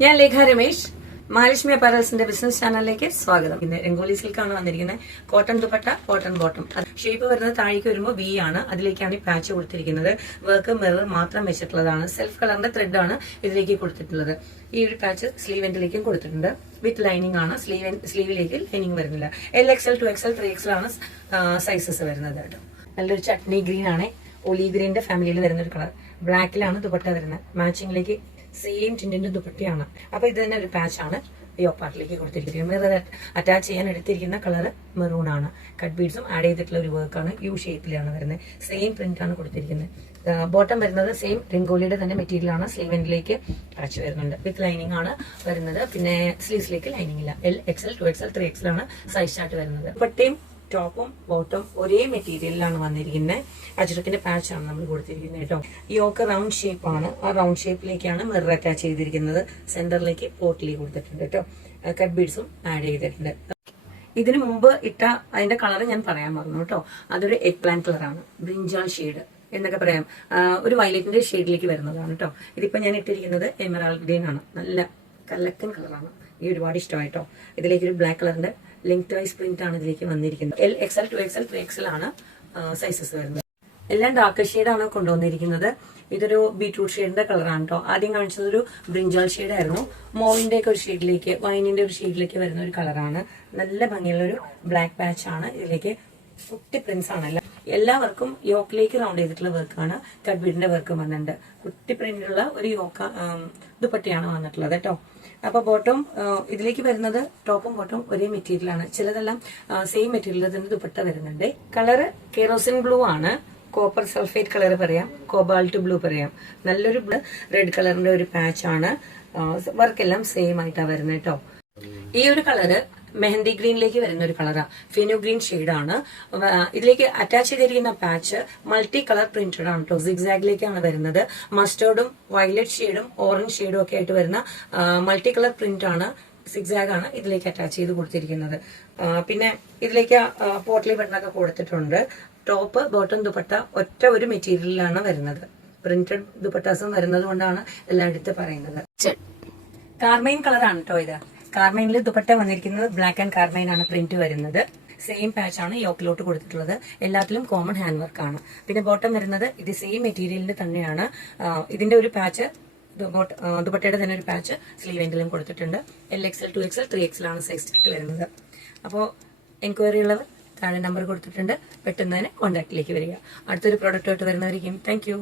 ഞാൻ ലേഖ രമേശ്, മഹാലക്ഷ്മി അപ്പാരൽസിന്റെ ബിസിനസ് ചാനലിലേക്ക് സ്വാഗതം. ഇന്ന് രംഗോലി സിൽക്കാണ് വന്നിരിക്കുന്നത്. Cotton dupatta, cotton bottom. Shape വരുന്നത് താഴേക്ക് വരുമ്പോൾ വി ആണ്. അതിലേക്കാണ് ഈ പാച്ച് കൊടുത്തിരിക്കുന്നത്. വർക്ക് മിറർ മാത്രം വെച്ചിട്ടുള്ളതാണ്. സെൽഫ് കളറിന്റെ ത്രെഡ് ആണ് ഇതിലേക്ക് കൊടുത്തിട്ടുള്ളത്. ഈ ഒരു പാച്ച് സ്ലീവ് എൻഡിലേക്കും കൊടുത്തിട്ടുണ്ട്. വിത്ത് ലൈനിങ് ആണ്. സ്ലീവിലേക്ക് ലൈനിങ് വരുന്നില്ല. LXL, 2XL, 3XL ആണ് സൈസസ് വരുന്നത് കേട്ടോ. നല്ലൊരു ചട്നി ഗ്രീൻ ആണ്. ഒലി ഗ്രീന്റെ ഫാമിലിയിൽ വരുന്ന ഒരു കളർ. ബ്ലാക്കിലാണ് ദുപ്പട്ട വരുന്നത്. മാച്ചിങ്ങിലേക്ക് സെയിം ടിന്റിന്റെ ദുപ്പട്ടയാണ്. അപ്പൊ ഇത് തന്നെ ഒരു പാച്ച് ആണ് യോക്ക് പാർട്ടിലേക്ക് കൊടുത്തിരിക്കുന്നത്. മിറർ അറ്റാച്ച് ചെയ്യാൻ എടുത്തിരിക്കുന്ന കളർ മെറൂൺ ആണ്. കട്ട് ബീഡ്സും ആഡ് ചെയ്തിട്ടുള്ള ഒരു വർക്കാണ്. യു ഷേപ്പിലാണ് വരുന്നത്. സെയിം പ്രിന്റ് ആണ് കൊടുത്തിരിക്കുന്നത്. ബോട്ടം വരുന്നത് സെയിം രംഗോലിയുടെ തന്നെ മെറ്റീരിയൽ ആണ്. സ്ലീവ് എൻഡിലേക്ക് പാച്ച് വരുന്നുണ്ട്. വിത്ത് ലൈനിങ് ആണ് വരുന്നത്. പിന്നെ സ്ലീവ്സിലേക്ക് ലൈനിങ് ഇല്ല. LXL, 2XL, 3XL ആണ് സൈസ് ചാർട്ട് വരുന്നത്. ദുപ്പട്ടയും ടോപ്പും ബോട്ടും ഒരേ മെറ്റീരിയലിലാണ് വന്നിരിക്കുന്നത്. അജ്രക്കിന്റെ പാച്ച് ആണ് നമ്മൾ കൊടുത്തിരിക്കുന്നത് കേട്ടോ. യോക്ക് റൗണ്ട് ഷേപ്പ് ആണ്. ആ റൗണ്ട് ഷേപ്പിലേക്കാണ് മിറർ അറ്റാച്ച് ചെയ്തിരിക്കുന്നത്. സെന്ററിലേക്ക് പോട്ടിലേക്ക് കൊടുത്തിട്ടുണ്ട് കേട്ടോ. കട്ട് ബീഡ്സും ആഡ് ചെയ്തിട്ടുണ്ട്. ഇതിനു മുമ്പ് ഇട്ട അതിന്റെ കളർ ഞാൻ പറയാൻ മറന്നു കേട്ടോ. അതൊരു എഗ് പ്ലാൻ കളറാണ്. ബ്രിഞ്ചാൾ ഷെയ്ഡ് എന്നൊക്കെ പറയാം. ഒരു വയലറ്റിന്റെ ഷെയ്ഡിലേക്ക് വരുന്നതാണ് കേട്ടോ. ഇതിപ്പോ ഞാൻ ഇട്ടിരിക്കുന്നത് എമറാൾഡ് ഗ്രീൻ ആണ്. നല്ല കല്ലക്കൻ കളറാണ്. ഈ ഒരുപാട് ഇഷ്ടമായിട്ടോ. ഇതിലേക്ക് ഒരു ബ്ലാക്ക് കളറിന്റെ ലെങ്ത് വൈസ് പ്രിന്റ് ആണ് ഇതിലേക്ക് വന്നിരിക്കുന്നത്. LXL, 2XL, 3XL ആണ് സൈസസ് വരുന്നത്. എല്ലാം ഡാർക്ക് ഷെയ്ഡാണ് കൊണ്ടുവന്നിരിക്കുന്നത്. ഇതൊരു ബീട്രൂട്ട് ഷെയ്ഡിന്റെ കളറാണ് കേട്ടോ. ആദ്യം കാണിച്ചത് ഒരു ബ്രിഞ്ചാൾ ഷെയ്ഡ് ആയിരുന്നു. മോവിന്റെ ഒക്കെ ഒരു ഷെയ്ഡിലേക്ക്, വൈനിന്റെ ഒരു ഷെയ്ഡിലേക്ക് വരുന്ന ഒരു കളറാണ്. നല്ല ഭംഗിയുള്ള ഒരു ബ്ലാക്ക് പാച്ച് ആണ്. ഇതിലേക്ക് കുട്ടി പ്രിന്റ്സ് ആണല്ലോ. എല്ലാവർക്കും യോക്കിലേക്ക് റൗണ്ട് ചെയ്തിട്ടുള്ള വർക്കാണ്. കട്ട് ബീഡിന്റെ വർക്ക് വന്നിട്ടുണ്ട്. കുട്ടി പ്രിന്റുള്ള ഒരു യോക്ക ദുപ്പട്ടയാണ് വന്നിട്ടുള്ളത് കേട്ടോ. അപ്പൊ ബോട്ടം ഇതിലേക്ക് വരുന്നത് ടോപ്പും ബോട്ടം ഒരേ മെറ്റീരിയൽ ആണ്. ചിലതെല്ലാം സെയിം മെറ്റീരിയൽ തന്നെ ദുപ്പട്ട വരുന്നുണ്ട്. കളറ് കെറോസിൻ ബ്ലൂ ആണ്. കോപ്പർ സൾഫേറ്റ് കളർ പറയാം, കോബാൾട്ട് ബ്ലൂ പറയാം. നല്ലൊരു റെഡ് കളറിന്റെ ഒരു പാച്ച് ആണ്. വർക്കെല്ലാം സെയിം ആയിട്ടാണ് വരുന്നത് കേട്ടോ. ഈ ഒരു കളറ് മെഹന്തി ഗ്രീനിലേക്ക് വരുന്ന ഒരു കളറാണ്. ഫിനു ഗ്രീൻ ഷെയ്ഡാണ്. ഇതിലേക്ക് അറ്റാച്ച് ചെയ്തിരിക്കുന്ന പാച്ച് മൾട്ടി കളർ പ്രിന്റഡ് ആണ് കേട്ടോ. സിഗ്സാഗിലേക്കാണ് വരുന്നത്. മസ്റ്റേർഡും വയലറ്റ് ഷെയ്ഡും ഓറഞ്ച് ഷെയ്ഡും ഒക്കെ ആയിട്ട് വരുന്ന മൾട്ടി കളർ പ്രിന്റ് ആണ്. സിഗ്സാഗ് ആണ് ഇതിലേക്ക് അറ്റാച്ച് ചെയ്ത് കൊടുത്തിരിക്കുന്നത്. പിന്നെ ഇതിലേക്ക് പോട്ട്ലി ബട്ടണൊക്കെ കൊടുത്തിട്ടുണ്ട്. ടോപ്പ് ബോട്ടം ദുപ്പട്ട ഒറ്റ ഒരു മെറ്റീരിയലിലാണ് വരുന്നത്. പ്രിന്റഡ് ദുപ്പട്ടാസും വരുന്നത് കൊണ്ടാണ് എല്ലാം എടുത്ത് പറയുന്നത്. കാർമൈൻ കളറാണ് കേട്ടോ ഇത്. കാർമൈനിൽ ദുപ്പട്ട വന്നിരിക്കുന്നത് ബ്ലാക്ക് ആൻഡ് കാർമൈൻ ആണ് പ്രിന്റ് വരുന്നത്. സെയിം പാച്ച് ആണ് യോക്കിലോട്ട് കൊടുത്തിട്ടുള്ളത്. എല്ലാത്തിലും കോമൺ ഹാൻഡ് വർക്ക് ആണ്. പിന്നെ ബോട്ടം വരുന്നത് ഇത് സെയിം മെറ്റീരിയലിന്റെ തന്നെയാണ്. ഇതിന്റെ ഒരു പാച്ച് ദുപ്പട്ടയുടെ തന്നെ ഒരു പാച്ച് സ്ലീവ് എൻഡിലും കൊടുത്തിട്ടുണ്ട്. LXL, 2XL, 3XL ആണ് സൈസ് ചാർട്ട് വരുന്നത്. അപ്പോൾ എൻക്വയറി ഉള്ളവർ താഴെ നമ്പർ കൊടുത്തിട്ടുണ്ട്. പെട്ടെന്ന് തന്നെ കോൺടാക്റ്റിലേക്ക് വരിക. അടുത്തൊരു പ്രോഡക്റ്റ് ആയിട്ട് വരുന്നവരിക്കും. Thank you.